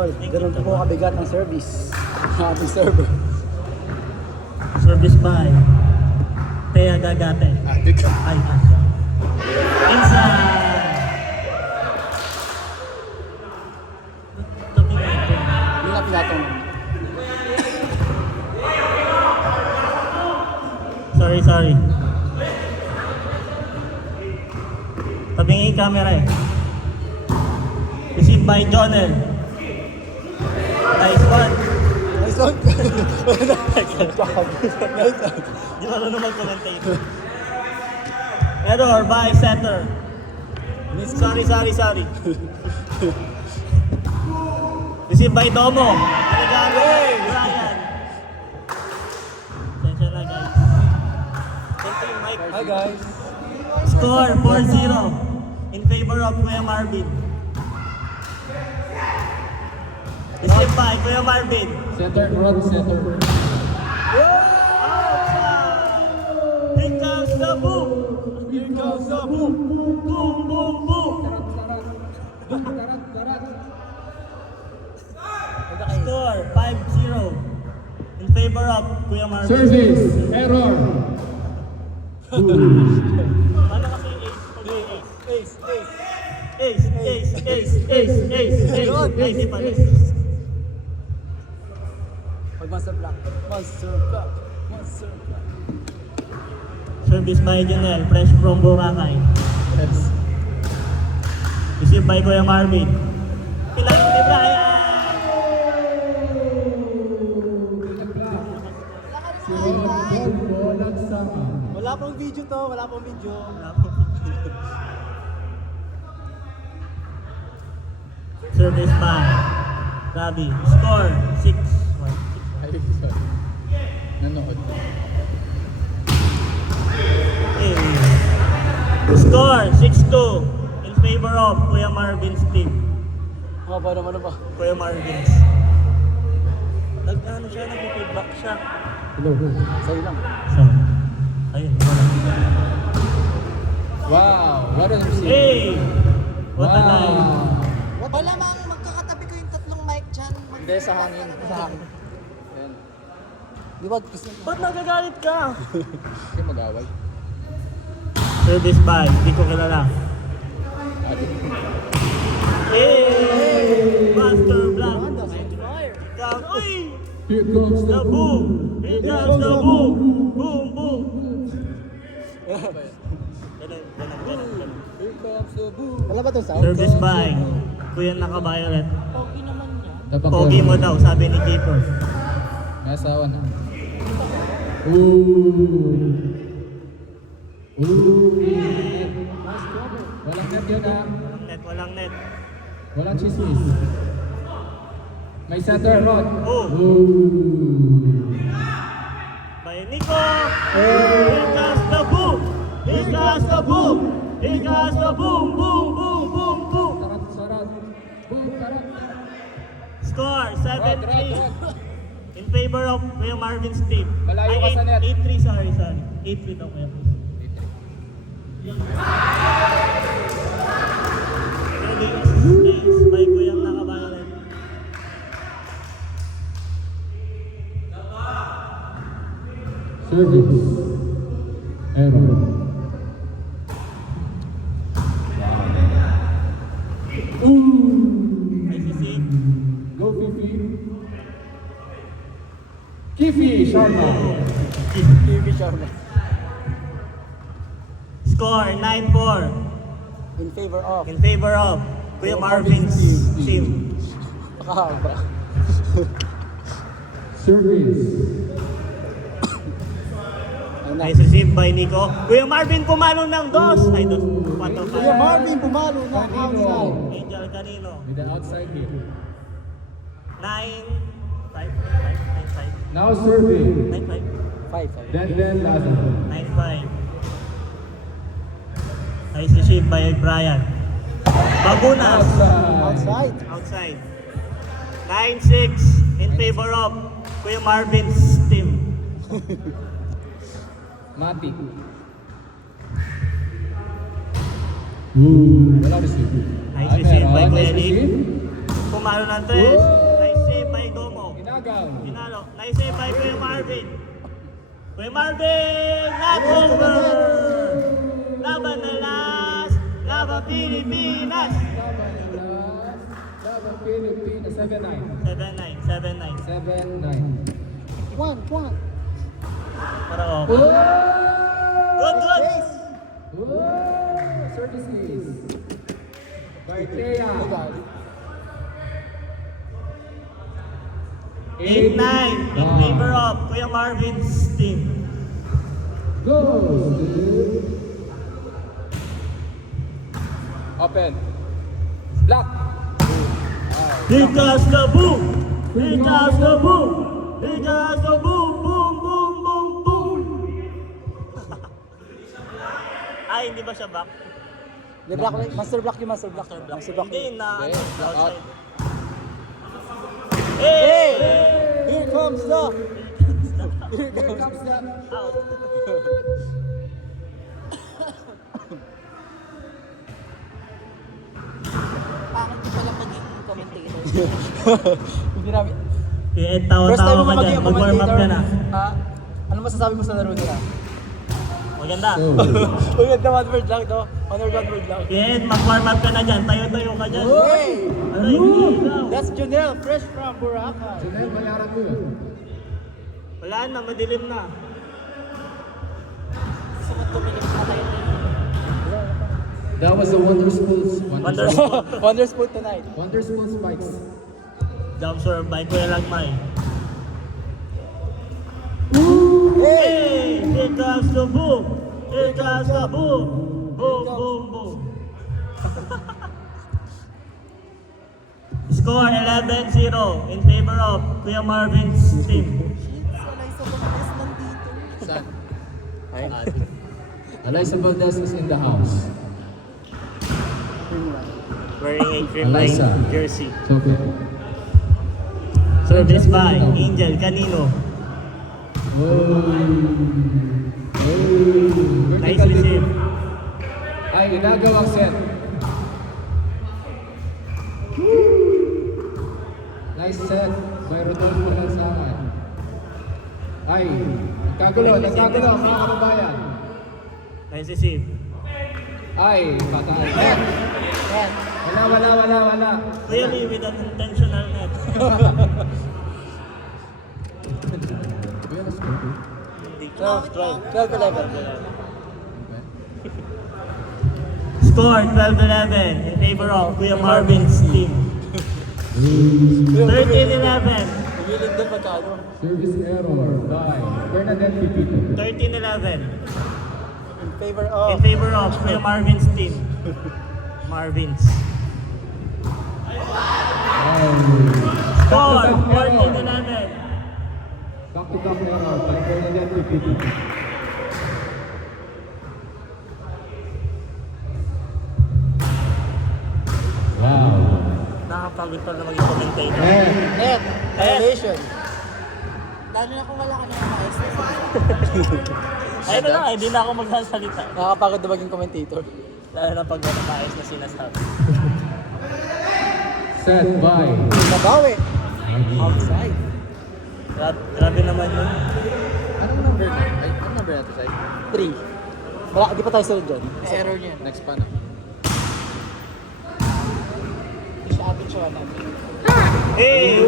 goal. Ganun po kabigat ang service. Ating server. Service by Thea Gagate. Adik. Ay, inside. Tabi nga ito. Hindi na pinatong. Sorry. Tabingi yung camera eh. Received by Jonel. Nice one. Nice one. Di ba na mag-commentate? Error by center. Sorry. Received by Domo. Ryan. Attention na guys. Ito yung mic. Hi guys. Score 4-0 in favor of Kuya Marvin. Received by Kuya Marvin. Center, run center. Outside! Here comes the boom! Here comes the boom. Boom! Score 5-0 in favor of Kuya Marvin. Service, error. Paano kasi ace? Ace. Ay, di pala. Pag monster block. Service by Janelle, fresh from Boracay. Yes. Received by Kuya Marvin. Kailangan ni Brian! Wala pong video to, Service by Rabi. Score 6-1. Nanood. Score 6-2 in favor of Kuya Marvin's team. Ano ba? Kuya Marvin's. Nag-ano siya, nag-feedback siya. Hello. Sa'yo lang. So, ayun, wala. Wow, what a receive. Hey! What a night. Wala mang magkakatabi ko yung tatlong mic dyan. Hindi, sa hangin. Ayan. Di ba gusto mo? Ba't nagagalit ka? Kasi mag-away. Service by, hindi ko kilala. Hey! Master Black. Count. Uy! Here comes The boom! Here comes the boom! Boom! Ganun. Here comes the boom. Wala ba ito sound? Service by Kuya Naka-Violet. Pogi naman niya. Pogi mo daw, sabi ni Keeper. May asawa na. Walang net yun ah. Walang net. Walang chismis. May center rod. By Nico! Here comes the boom! Here comes the boom! Here comes the boom! Boom! Tarat, sarat. Boom, tarat. Score Rod. 7-3 in favor of Kuya Marvin's team. Malayo ka sa net. 8-3, sorry. 8-3 daw Kuya. Service by Kuya Naka-Violet. Service. Error. ICC. Go Fifi. Kifi Sharma. TV Sharma. Score 9-4 In favor of. in favor of Kuya Marvin's team. Pakahaba. Service. Nice received by Nico. Kuya Marvin pumalo ng dos. Ay, dos. Pato pa. Kuya Marvin pumalo na outside. Angel Canino. With the outside hit. 9-5. Now serving. 9-5. 5. Then Lazaro. 9-5. Nice received by Brian. Bagunas. Outside. Outside. Outside. 9-6 in favor of Kuya Marvin's team. Mati. Wala receive. Nice receive by Kuya Nick. pumalo ng 3. Nice save by Domo. Inagaw. Pinalo. Nice save by Kuya Marvin. Kuya Marvin! Not over! Laban na last! Laban Pilipinas! Laban Pilipinas. 7-9. 7-9. 7-9. 7-9. One. Para okay. Good, good! Service is by Thea. 8-9 in favor of Kuya Marvin's team. Goes to open. Block. Because the boom! Because the boom! Because the boom! Boom! Boom! Boom! Boom! Ay, hindi ba siya back? Di block, master block yung master block. Master block. Hindi, na Okay, block out. outside. Hey! Here comes the... Here comes the Out. Bakit ko pala maging commentator? Hindi namin. Kaya First time tawa-tawa mo ka maging dyan. Mag-warm up ka na. Ano masasabi mo sa laro nila? Maganda. Uy, one word lang to. One word lang. Kaya mag-warm up ka na dyan. Tayo-tayo ka dyan. Hey! Ano yung ilaw? That's Junel, fresh from Boracay. Janelle, bayaran mo yun. Wala na, madilim na. That was the Wonderful Wonderful tonight. Wonderful spikes. Jump serve by Kuya Lagmay. Hey! Hey! Here comes the boom! Here comes the boom! Boom, boom, boom. Score 11-0 in favor of Kuya Marvin's team. Shit, salay sa Batangas nandito. Saan? Ay, Alyssa Valdez is in the house. Wearing a cream Alyssa. line jersey. So, okay. Service by Angel Canino. Nice receive. Ay, inagaw ang set. Nice set by Rodolfo Lansangan. Ay, nagkagulo mga kababayan. Nice receive. Ay, patay. Wala. Clearly with an intentional net. Hindi. 12-11. Score 12-11 in favor of Kuya Marvin's team. 13-11. Willing din magkano. Service error by Bernadette Pipito. 13-11 In favor in of... favor of Kuya Marvin's team. Marvin's. Score 14-11. Back-to-back error by Bernadette Pipito. Wow. Nakapagod pa na maging commentator. Net! Violation. Lalo na kung wala ka ng maayos na sa Ay, ito lang, hindi na ako magsasalita. Nakakapagod na maging commentator. Lalo na pag wala maayos na sinasabi. Set by Nabawi. Outside. Grabe naman yun. Anong number na? Ay, anong number natin, Sai? 3. Wala, di pa tayo sunod dyan. error niya. Next pa na. Hindi siya atin siya natin. Hey!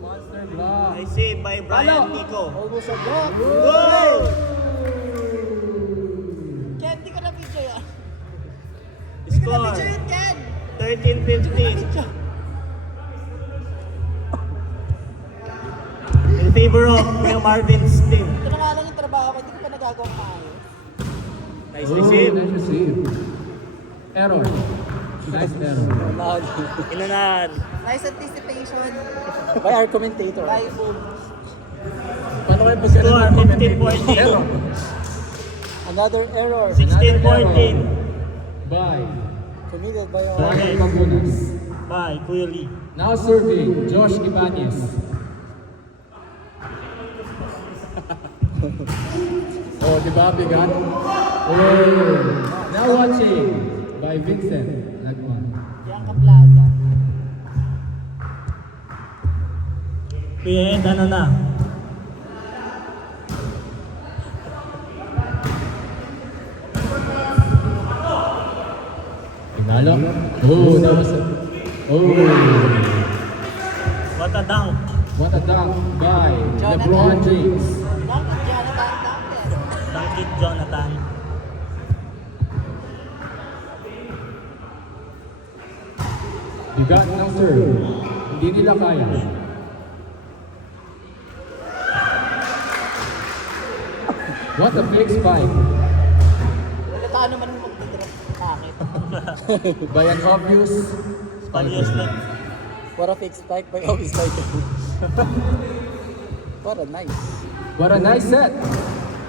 Monster Block. I save by Brian Nico. Almost a block. Go! Ken, di ko na video yan. Score Ken! 13-15 in favor of Kuya Marvin's team. Ito na nga lang yung trabaho ko, hindi ko pa nagagawang maayos. Nice receive. Nice receive. Error. Nice error. Nahal. Inanahan. Nice anticipation. By our commentator. By boom. Paano kayo position Score ng commentator? 15-14. Another error. 16-14 By Committed by our... Jorge Magunas. by Kuya Lee. Now serving Josh Ibanez. Oh, di ba, bigat? Oh. Now watching by Vincent Lagman. Bianca Plaza. Pied, ano na? Pinalo. Oh, that was a... Oh. What a dunk. What a dunk by LeBron James. Bakit Jonathan Duncan? Dunk it, Jonathan. Bigat ng serve. Hindi nila kaya. What a fake spike Nagkataon naman mo magdidrop. Bakit? by an obvious Palios spiker. lang. What a fake spike by Obi Spiker. What a nice. What a nice set.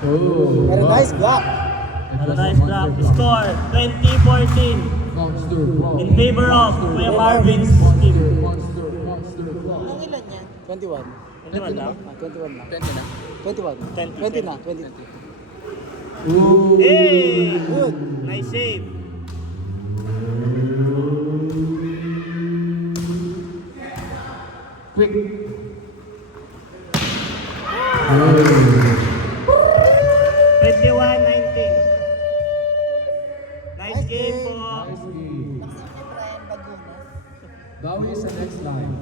Oh, What a wow. nice block. It Ano was nice a block. monster Score 2014 Monster block. in favor of Kuya Marvin's Monster, team. monster, monster block. Anong ilan yan? 21. Hindi man lang. 21 na. 20 na. 21. 20 20 na. 20. Ooh. Hey! Good. Nice save. Quick. 21-19. Nice game po. Nice game. Bakit si Brian Bagunas? Bawi sa next line.